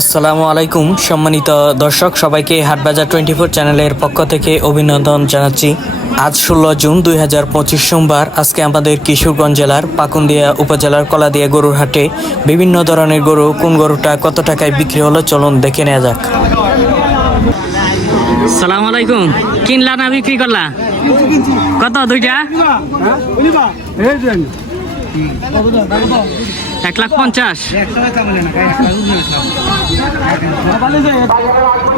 আসসালামু আলাইকুম সম্মানিত দর্শক, সবাইকে হাটবাজার 24 চ্যানেলের পক্ষ থেকে অভিনন্দন জানাচ্ছি। আজ 16 জুন 2025 সোমবার। আজকে আমাদের কিশোরগঞ্জ জেলার পাকুন্দিয়া উপজেলার কলাদিয়া গরুর হাটে বিভিন্ন ধরনের গরু, কোন গরুটা কত টাকায় বিক্রি হলো চলুন দেখে নেওয়া যাক। আসসালামু আলাইকুম, কিনলা না বিক্রি করলা? কত দুইটা? 1,50,000।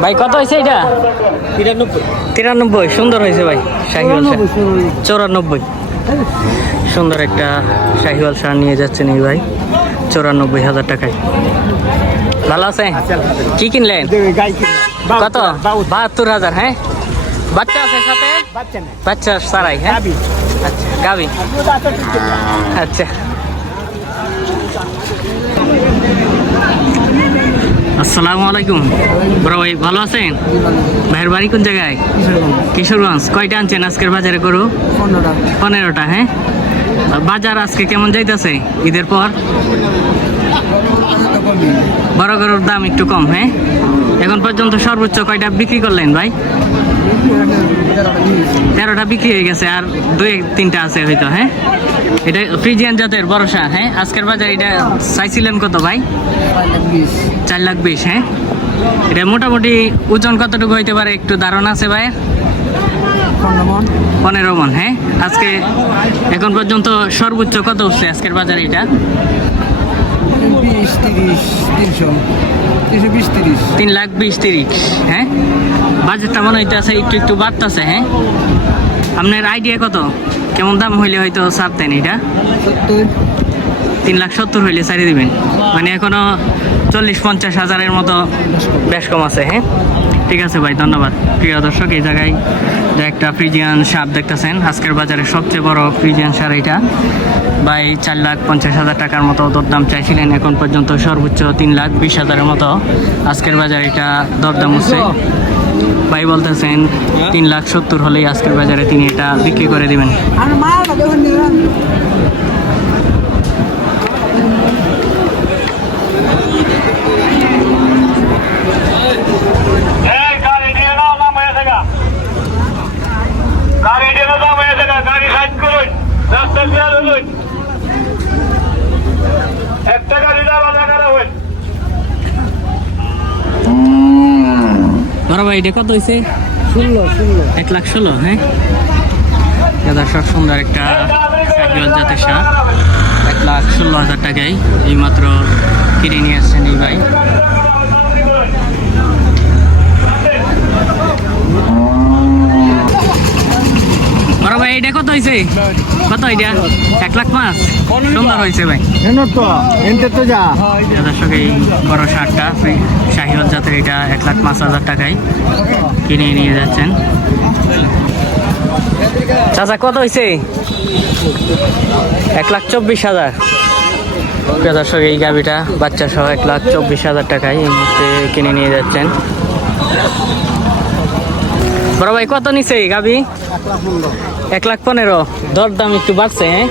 ভাই কত হয়েছে এটা? 93। সুন্দর হয়েছে ভাই। শাহিওয়াল 94। সুন্দর একটা শাহিওয়াল সার নিয়ে যাচ্ছেন এই ভাই 94,000 টাকায়। ভালো আছে? কি কিনলেন? কত? 72,000। হ্যাঁ, বাচ্চা আছে সাথে? বাচ্চা সারাই? হ্যাঁ, আচ্ছা গাবি। আচ্ছা, আসসালামু আলাইকুম বড় ভাই, ভালো আছেন? ভাইয়ের বাড়ি কোন জায়গায়? কিশোরগঞ্জ। কয়টা আনছেন আজকের বাজারে গরু? 15টা। হ্যাঁ, বাজার আজকে কেমন যাইতেছে ঈদের পর? বড় গরুর দাম একটু কম। হ্যাঁ, এখন পর্যন্ত সর্বোচ্চ কয়টা বিক্রি করলেন ভাই? 13টা বিক্রি হয়ে গেছে, আর 2-3টা আছে হয়তো। হ্যাঁ, এটা ফ্রিজিয়ান জাতের বড় সার। হ্যাঁ, আজকের বাজার এটা চাইছিলেন কত ভাই? 4,20,000। হ্যাঁ, এটা মোটামুটি ওজন কতটুকু হইতে পারে একটু ধারণা আছে ভাই? 15 মন। হ্যাঁ, আজকে এখন পর্যন্ত সর্বোচ্চ কত উঠছে আজকের বাজারে এটা? 3,20,000-3,30,000। হ্যাঁ, বাজেটটা মনে হইতেছে একটু একটু বাড়তেছে। হ্যাঁ, আপনার আইডিয়া কত কেমন দাম হইলে হয়তো ছাড়তেন? এটা 3,70,000 হইলে ছাড়িয়ে দিবেন, মানে এখনো 40-50 হাজারের মতো বেশ কম আছে। হ্যাঁ, ঠিক আছে ভাই, ধন্যবাদ। প্রিয় দর্শক, এই জায়গায় যে একটা ফ্রিজিয়ান সার দেখতেছেন, আজকের বাজারে সবচেয়ে বড় ফ্রিজিয়ান সার এটা। ভাই 4,50,000 টাকার মতো দরদাম চাইছিলেন, এখন পর্যন্ত সর্বোচ্চ 3,20,000-এর মতো আজকের বাজারে এটা দরদাম হচ্ছে। ভাই বলতেছেন 3,70,000 হলেই আজকের বাজারে তিনি এটা বিক্রি করে দিবেন। বড় ভাই এটা কত হয়েছে? 1,16,000। হ্যাঁ, দর্শক, সুন্দর একটা শাহিওয়াল জাতের সার 1,16,000 টাকায় এই মাত্র কিনে নিয়ে আসছেন এই ভাই। বড় ভাই এটা কত হয়েছে? কত এটা? 1,05,000। সুন্দর হয়েছে ভাই। দর্শক, এই বড় শার্টটা শাহিওয়াল জাতের এটা 1,05,000 টাকায় কিনে নিয়ে যাচ্ছেন। চাচা কত হয়েছে? 1,24,000। দর্শক, এই গাভিটা বাচ্চা সহ 1,24,000 টাকায় এই মুহূর্তে কিনে নিয়ে যাচ্ছেন। বড় ভাই কত নিচ্ছে গাভি? 1,15,000। দরদাম একটু বাড়ছে। হ্যাঁ,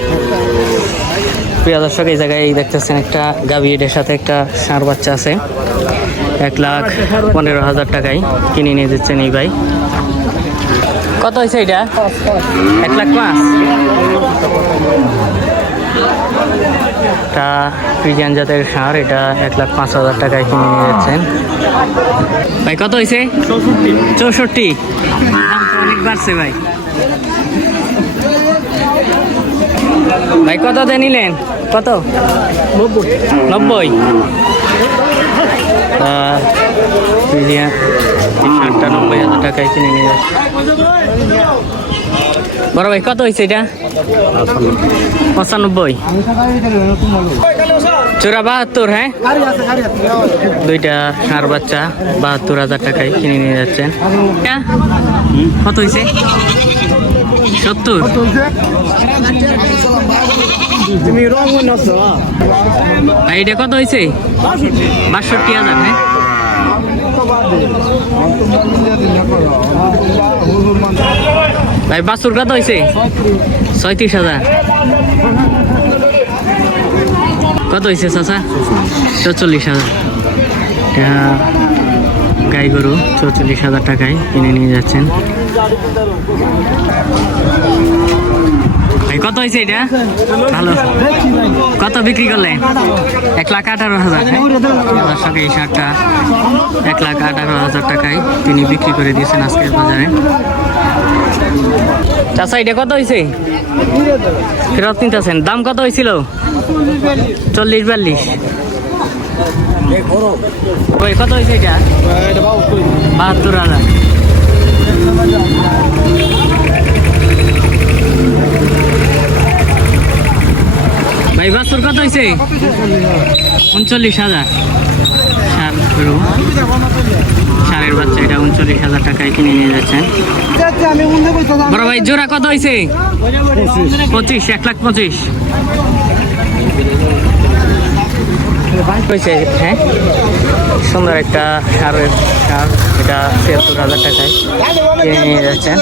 প্রিয় দর্শক, এই জায়গায় দেখতেছেন একটা গাভি, এটার সাথে একটা ষাঁড় বাচ্চা আছে। 1,15,000 টাকায় কিনে নিয়ে যাচ্ছেন এই ভাই। কত হয়েছে এটা? 1,05,000। এটা ফ্রিজিয়ান জাতের ষাঁড়, এটা 1,05,000 টাকায় কিনে নিয়ে যাচ্ছেন ভাই। কত হয়েছে? 64। দাম তো অনেক বাড়ছে ভাই। ভাই কত দিয়ে নিলেন? কত? 90। ফ্রিজিয়ান ষাঁড়টা 90,000 টাকায় কিনে নিয়ে যাচ্ছে। বড় ভাই কত হয়েছে এটা? 95। চোরা 72। হ্যাঁ, দুইটা ষাঁড় বাচ্চা 72,000 টাকায় কিনে নিয়ে যাচ্ছেন। কত হয়েছে? 70। এটা কত হয়েছে? 62,000। হ্যাঁ, ভাই বাছুর কত হয়েছে? 37,000। কত হয়েছে চাচা? 44,000। এটা গাই গরু 44,000 টাকায় কিনে নিয়ে যাচ্ছেন। ভাই কত হয়েছে এটা? ভালো, কত বিক্রি করলে? 1,18,000। দর্শক এই শার্টটা 1,18,000 টাকায় তিনি বিক্রি করে দিয়েছেন আজকের বাজারে। চাচা এটা কত হয়েছে? ফেরত নিতেছেন। দাম কত হয়েছিল? 40-42। ওই কত হয়েছে এটা? 72,000। ভাই বাছুর কত হয়েছে? 39,000। ষাঁড়ের বাচ্চা এটা 39,000 টাকায় কিনে নিয়ে যাচ্ছেন। বড় ভাই জোড়া কত হয়েছে? 25, 1,25,000 হয়েছে। হ্যাঁ, সুন্দর একটা ষাঁড়ের ষাঁড়, এটা 73,000 টাকায় কিনে নিয়ে যাচ্ছেন।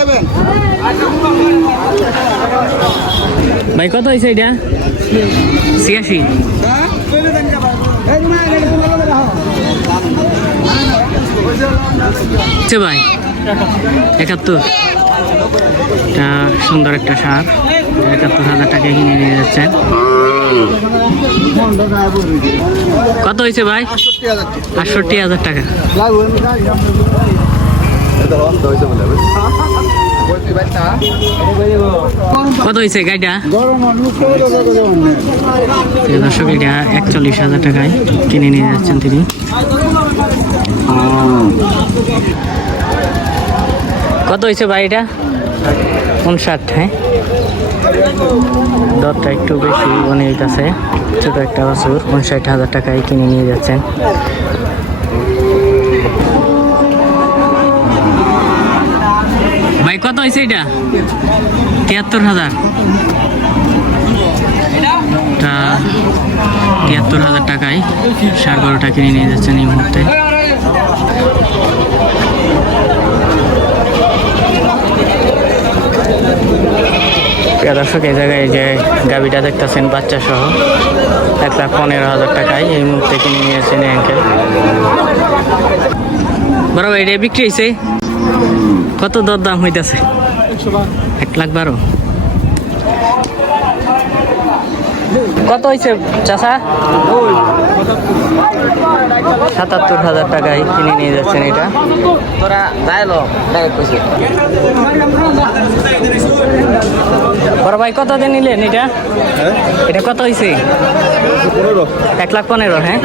ভাই কত হয়েছে এটা? 86। ভাই 71। এটা সুন্দর একটা ষাঁড়, 71,000 টাকায় কিনে নিয়ে যাচ্ছেন। কত হয়েছে ভাই? 68,000 টাকা। কত হয়েছে গাড়িটা? দর্শক এটা 41,000 টাকায় কিনে নিয়ে যাচ্ছেন তিনি। কত হয়েছে ভাই এটা? 59। হ্যাঁ, দরটা একটু বেশি অনেক আছে। ছোট একটা বাছুর 59,000 টাকায় কিনে নিয়ে যাচ্ছেন। ভাই কত হয়েছে এটা? 73,000। 73,000 টাকায় ষাঁড় গরুটা কিনে নিয়ে যাচ্ছেন এই মুহূর্তে। দর্শক এই জায়গায় যে গাভিটা দেখতেছেন বাচ্চা সহ 1,15,000 টাকায় এই মুহূর্তে কিনে নিয়েছেন আঙ্কেল। বরাবর এটা বিক্রি হয়েছে কত? দরদাম হইতেছে 1,12,000। কত হয়েছে চাচা? 77,000 টাকায় কিনে নিয়ে যাচ্ছেন এটা। বড় ভাই কত দিন নিলেন এটা? এটা কত হয়েছে? 1,15,000। হ্যাঁ,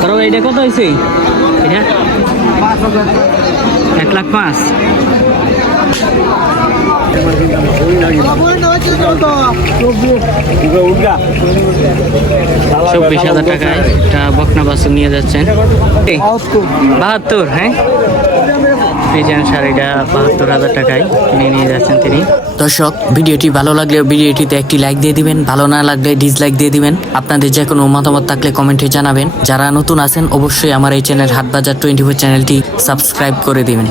বড় ভাই এটা কত হয়েছে? এটা 1,05,000। 24,000 টাকায় একটা বকনা বাছুর নিয়ে যাচ্ছেন। 72। হ্যাঁ, ফ্রিজিয়ান শাড়িটা 72,000 টাকায় কিনে নিয়ে যাচ্ছেন তিনি। দর্শক ভিডিওটি ভালো লাগলে ভিডিওটিতে একটি লাইক দিয়ে দিবেন, ভালো না লাগলে ডিসলাইক দিয়ে দিবেন। আপনাদের যে কোনো মতামত থাকলে কমেন্টে জানাবেন। যারা নতুন আছেন অবশ্যই আমার এই চ্যানেল হাটবাজার 24 চ্যানেলটি সাবস্ক্রাইব করে দিবেন।